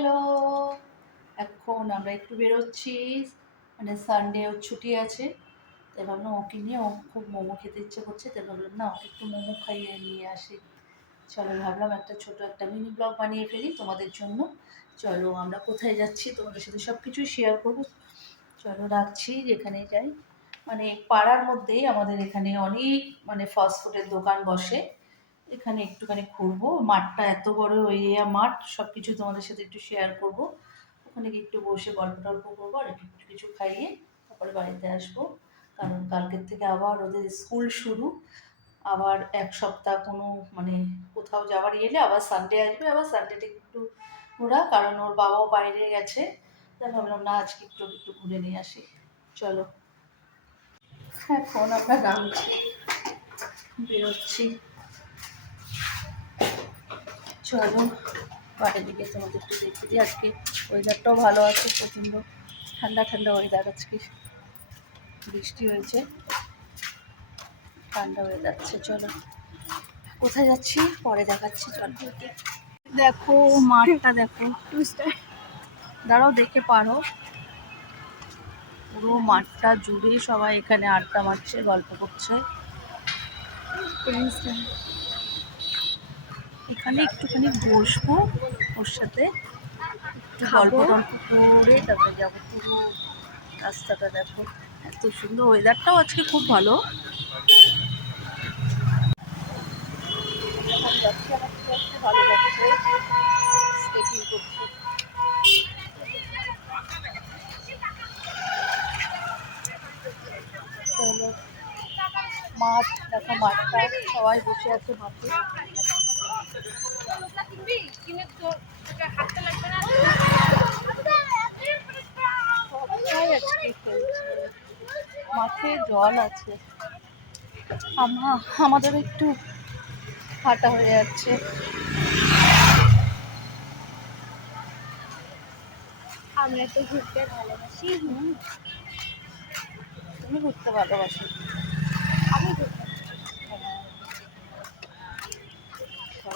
Hello. এখন আমরা একটু বেরোচ্ছি। মানে সানডে ওর ছুটি আছে। তাই ভাবলাম ওকে নিয়ে ও খুব মোমো খেতে ইচ্ছে করছে, তাই ভাবলাম না, ওকে একটু মোমো খাইয়ে নিয়ে আসি। চলো ভাবলাম একটা ছোট একটা মিনি ব্লগ বানিয়ে ফেলি তোমাদের জন্য। চলো আমরা কোথায় যাচ্ছি তোমাদের সাথে সব কিছুই শেয়ার করব। চলো রাখছি যেখানে যাই। মানে পাড়ার মধ্যেই আমাদের এখানে অনেক মানে ফাস্ট ফুডের দোকান বসে। এখানে একটুখানি ঘুরবো। মাঠটা এত বড় এরিয়া মাঠ সব কিছু তোমাদের সাথে একটু শেয়ার করব। ওখানে গিয়ে একটু বসে গল্প টল্প করব আর একটু কিছু খাইয়ে তারপরে বাড়িতে আসব। কারণ কালকের থেকে আবার ওদের স্কুল শুরু। আবার এক সপ্তাহ কোনো মানে কোথাও যাওয়ার এলে আবার সানডে আসবে, আবার সানডেতে একটু ঘোরা। কারণ ওর বাবাও বাইরে গেছে। তাই ভাবলাম, না, আজকে একটু একটু ঘুরে নিয়ে আসি। চলো। এখন আমরা নামছি বেরোচ্ছি। চলো বাইরের দিকে তোমাদের একটু দেখে দিই। আজকে ওয়েদারটাও ভালো আছে প্রচণ্ড ঠান্ডা ঠান্ডা ওয়েদার আজকে। বৃষ্টি হয়েছে। ঠান্ডা হয়ে যাচ্ছে চলো। কোথায় যাচ্ছি? পরে দেখাচ্ছি চলো। দেখো মাঠটা দেখো। দাঁড়াও দেখে পারো। পুরো মাঠটা জুড়ে সবাই এখানে আড্ডা মারছে গল্প করছে। এখানে একটুখানি বসবো ওর সাথে একটু গল্প গল্প করে তারপরে যাব পুরো রাস্তাটা দেখো। এত সুন্দর ওয়েদারটাও আজকে খুব ভালো। ভালো লাগছে স্কেটিং করছে মাঠ দেখো মাঠটা সবাই বসে আছে মাঠে। মাঠে জল আছে। আমা, আমাদের একটু হাঁটা হয়ে যাচ্ছে। আমরা তো ঘুরতে ভালোবাসি। তুমি ঘুরতে ভালোবাসো আমি ঘুরতে সবাই ঘুরতে ভালোবাসে শিলিগুড়ি পার্ক শিলগুড়ি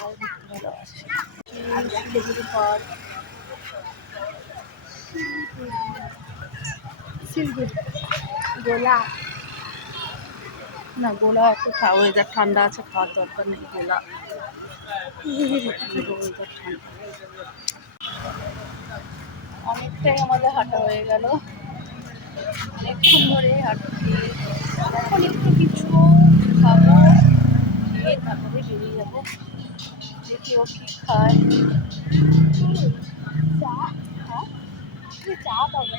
গোলা না গোলা একটু ওয়েদার ঠান্ডা আছে, খাওয়ার দরকার নেই গোলা ওয়েদার ঠান্ডা। অনেকটাই আমাদের হাঁটা হয়ে গেল। অনেকক্ষণ ধরে হাঁটছি। এখন একটু কিছু খাব, খেয়ে তারপরে বেরিয়ে যাব। দেখি ও কি খায় চা চা পাবে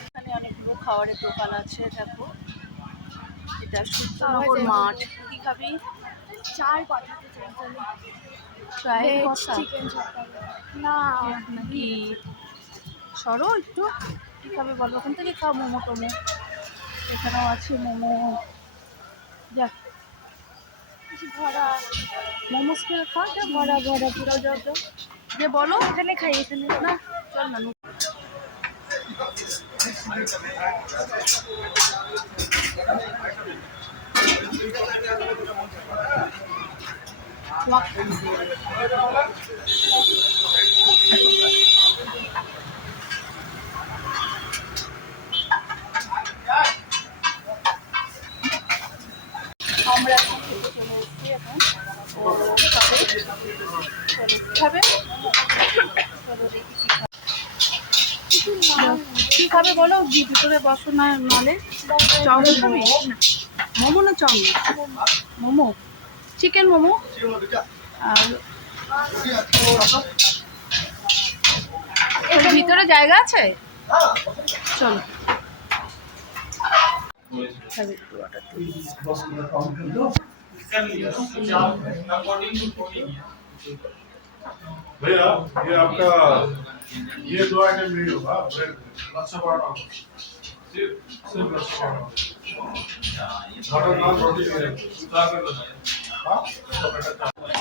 এখানে অনেকগুলো খাবারের দোকান আছে দেখো। এটা সূর্যনগর মাঠ। কি খাবি? চার পাঠাতে চাই তাহলে কষা? না নাকি সরো একটু। কি খাবে বলো? ওখান থেকে খাও মোমো টোমো এখানেও আছে মোমো। যাক কিছু ভরা মোমোস খেয়ে খা যা ভরা ভরা পুরো যাও যাও যে বলো এখানে খাই এখানে। না চল না নু- আমরা এখন খেতে চলে এসেছি এখন ও খাবে চলো খাবে চলো দেখি কি খাবে কি খাবে বলো? ভিতরে বসো না, নালে। চাউমিন খাবি? মোমো না চাউমিন মোমো। চিকেন মোমো? আর ভিতরে জায়গা আছে? চলো। भैया ये आपका ये दो आइटम नहीं होगा लच्छा पराठा सिर्फ़ सिर्फ़ लच्छा पराठा हाँ, नान रोटी हाँ? अच्छा, में कर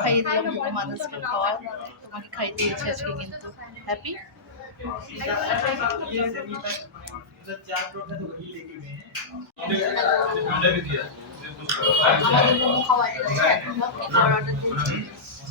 খাইয়ে দিলাম মানুষকে খাওয়া তোমাকে খাইতে দিয়েছি কিন্তু হ্যাপি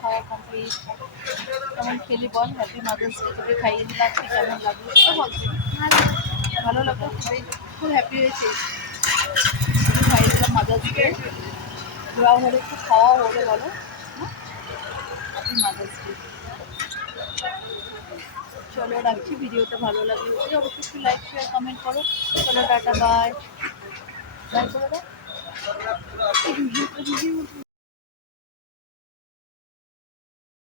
খাওয়া খেলি বল হ্যাপি বলছি ভালো লাগল খুব হ্যাপি হলে বলো চলো, রাখছি। ভিডিওটা ভালো লাগলে অবশ্যই একটু লাইক শেয়ার কমেন্ট করো। চলো, টাটা বাই করে দাও